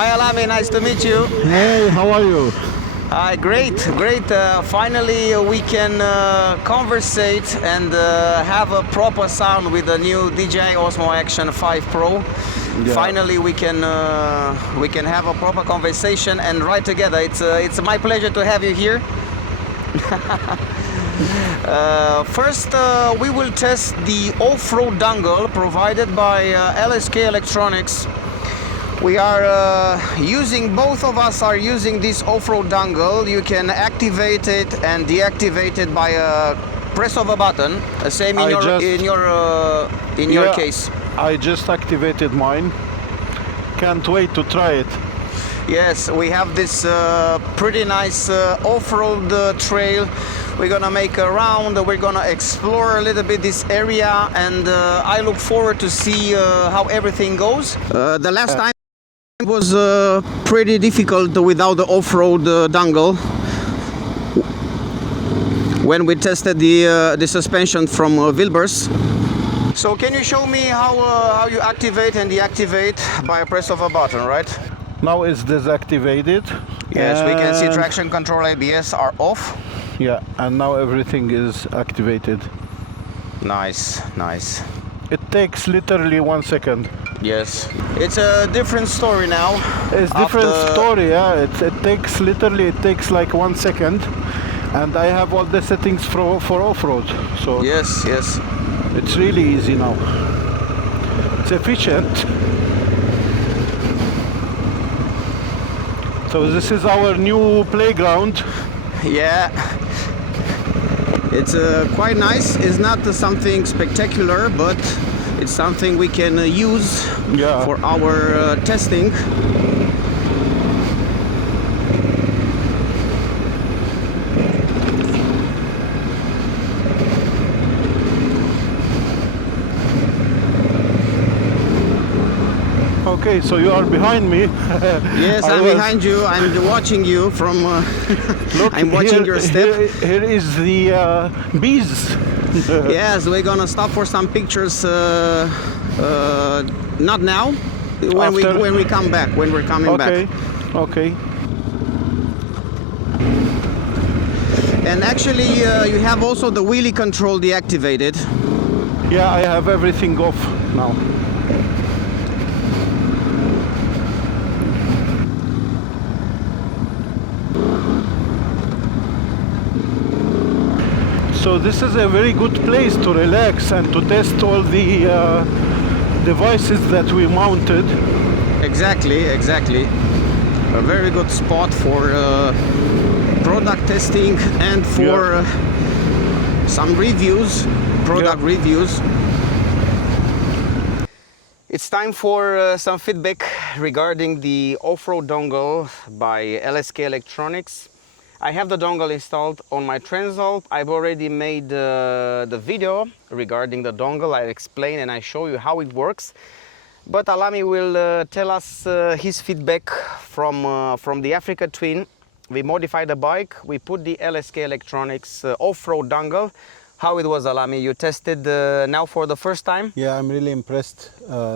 Hi Alami, nice to meet you. Hey, how are you? Hi, great. Finally we can conversate and have a proper sound with the new DJI Osmo Action 5 Pro. Yeah. Finally we can have a proper conversation and ride together. It's my pleasure to have you here. First, we will test the off-road dongle provided by LSK Electronics. We are using, both of us are using this off-road dongle. You can activate it and deactivate it by a press of a button. Same in your case. I just activated mine. Can't wait to try it. Yes, we have this pretty nice off-road trail. We're gonna make a round. We're gonna explore a little bit this area, and I look forward to see how everything goes. The last time it was pretty difficult without the off-road dongle when we tested the suspension from WILBERS. So can you show me how you activate and deactivate by a press of a button, right? Now it's deactivated. Yes, we can see traction control, ABS are off. Yeah, and now everything is activated. Nice. It takes literally 1 second. Yes, it's a different story now. It's different story, yeah. It takes like 1 second, and I have all the settings for off-road. So yes, it's really easy now. It's efficient. So this is our new playground. Yeah, it's quite nice. It's not something spectacular, but it's something we can use for our testing. Okay, so you are behind me. Yes, I'm behind you. I'm watching you from. Look, I'm watching your step. Here is the bees. Yes, we're gonna stop for some pictures. Not now. When we come back. When we're coming back. Okay. And actually, you have also the wheelie control deactivated. Yeah, I have everything off now. So this is a very good place to relax and to test all the devices that we mounted. Exactly. A very good spot for product testing and for some reviews, product reviews. It's time for some feedback regarding the off-road dongle by LSK Electronics. I have the dongle installed on my Transalp. I've already made the video regarding the dongle. I explain and I show you how it works. But Alami will tell us his feedback from the Africa Twin. We modified the bike. We put the LSK Electronics off-road dongle. How it was, Alami? You tested now for the first time? Yeah, I'm really impressed.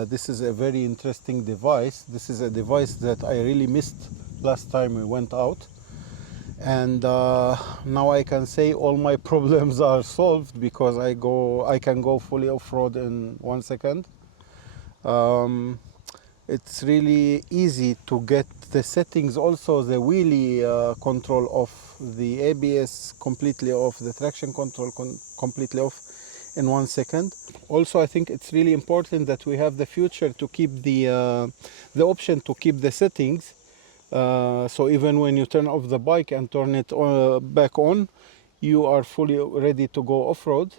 This is a very interesting device. This is a device that I really missed last time we went out. And now I can say all my problems are solved because I can go fully off-road in 1 second. It's really easy to get the settings, also the wheelie control off, the ABS completely off, the traction control completely off in 1 second. Also, I think it's really important that we have the feature to keep the option to keep the settings. So even when you turn off the bike and turn it back on, you are fully ready to go off-road.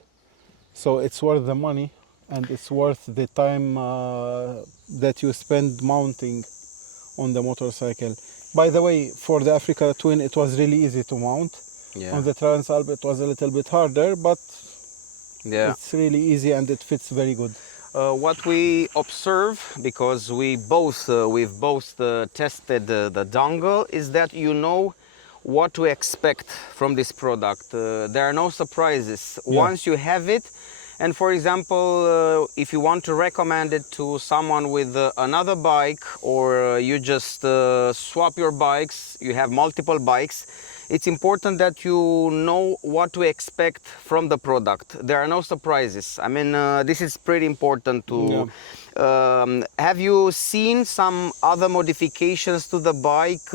So it's worth the money and it's worth the time that you spend mounting on the motorcycle. By the way, for the Africa Twin, it was really easy to mount. On the Transalp, it was a little bit harder, but it's really easy and it fits very good. What we observe, because we've both tested the dongle, is that you know what to expect from this product. There are no surprises. Once you have it, And for example, if you want to recommend it to someone with another bike, or you just swap your bikes, you have multiple bikes, it's important that you know what to expect from the product. There are no surprises. I mean, this is pretty important to... Yeah. Have you seen some other modifications to the bike,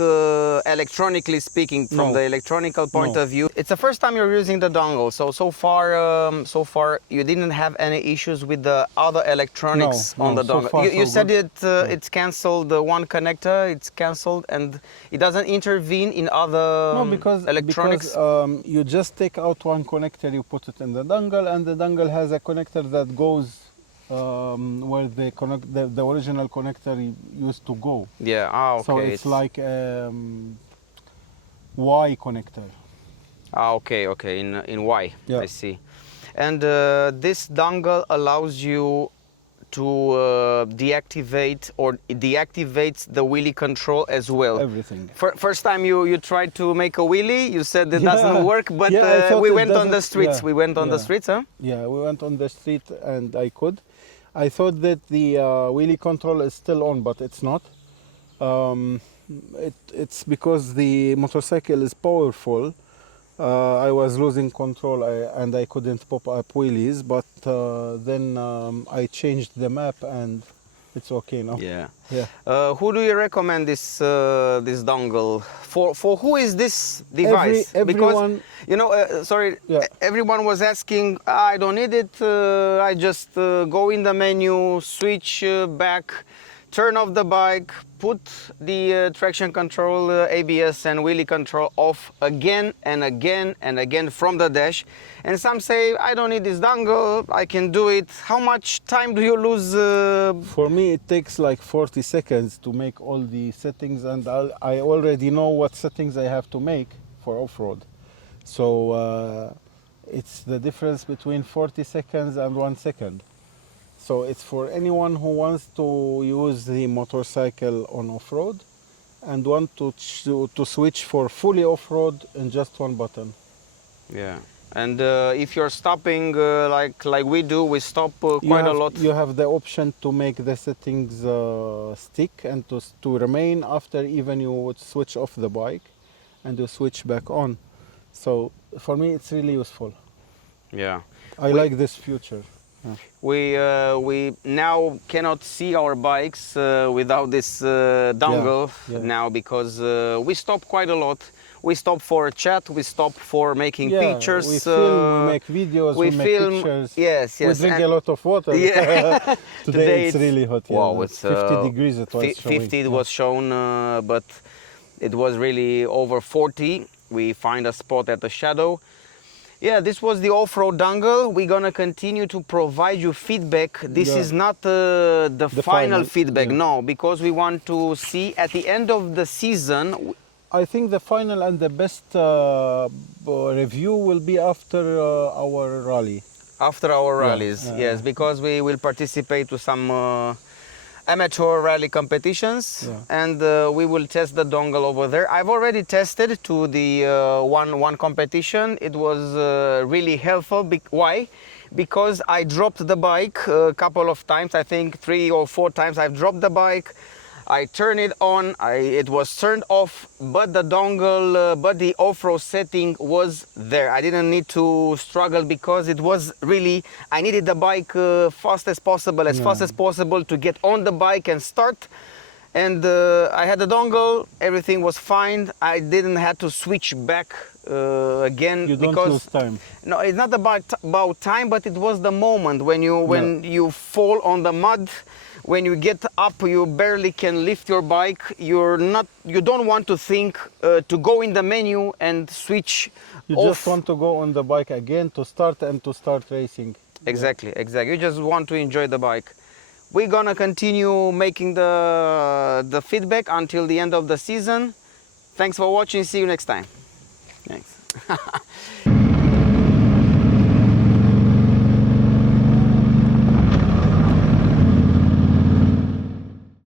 electronically speaking, from No. the electronical point No. of view? It's the first time you're using the dongle, so far you didn't have any issues with the other electronics No, on the so dongle. far, You so said good. it's cancelled, one connector, it's cancelled, and it doesn't intervene in other No, because electronics. you just take out one connector, you put it in the dongle, and the dongle has a connector that goes where the original connector used to go. Yeah. Ah, okay. So it's like Y connector. Ah, okay, okay. In Y. Yeah. I see. And this dongle allows you to deactivate, or it deactivates the wheelie control as well. Everything. First time you tried to make a wheelie, you said it doesn't work, but Yeah, I thought we it went on the doesn't- streets. yeah, We went on the yeah. streets, huh? Yeah, we went on the street and I could. I thought that the wheelie control is still on, but it's not. It's because the motorcycle is powerful. I was losing control and I couldn't pop up wheelies, but then I changed the map and it's okay now. Yeah. Yeah. Who do you recommend this this dongle for? For who is this device? Everyone. Because you know, sorry, Yeah. everyone was asking. I don't need it. I just go in the menu, switch back, turn off the bike, put the traction control, ABS and wheelie control off again and again and again from the dash. And some say, I don't need this dongle, I can do it. How much time do you lose? For me, it takes like 40 seconds to make all the settings, and I already know what settings I have to make for off-road. So it's the difference between 40 seconds and 1 second. So it's for anyone who wants to use the motorcycle on off-road and want to switch for fully off-road in just one button. Yeah. And if you're stopping like we do, we stop quite a lot. You have the option to make the settings stick and to remain after even you would switch off the bike and you switch back on. So for me, it's really useful. Yeah. I like this feature. Yeah. We now cannot see our bikes without this dongle now, because we stop quite a lot. We stop for a chat, we stop for making pictures. We film, we make videos, we make pictures. Yes, yes. We drink a lot of water. Yeah. Today it's really hot. Wow, Yeah. it's 50 degrees it was 50 it was shown, but it was really over 40. We find a spot at the shadow. Yeah, this was the off-road dongle. We're gonna continue to provide you feedback. This is not the final feedback, no, because we want to see at the end of the season. I think the final and the best review will be after our rally. After our rallies, yes, because we will participate to some amateur rally competitions, and we will test the dongle over there. I've already tested to the one competition. It was really helpful. Why? Because I dropped the bike a couple of times. I think 3 or 4 times I've dropped the bike. I turned it on, it was turned off, but the dongle, but the off-road setting was there. I didn't need to struggle because it was really, I needed the bike fast as possible to get on the bike and start. And I had the dongle, everything was fine. I didn't have to switch back again. You don't lose time. No, it's not about time, but it was the moment when you fall on the mud. When you get up, you barely can lift your bike. You don't want to think to go in the menu and switch You off. just want to go on the bike again to start racing. Exactly, exactly. You just want to enjoy the bike. We're gonna continue making the feedback until the end of the season. Thanks for watching. See you next time. Thanks.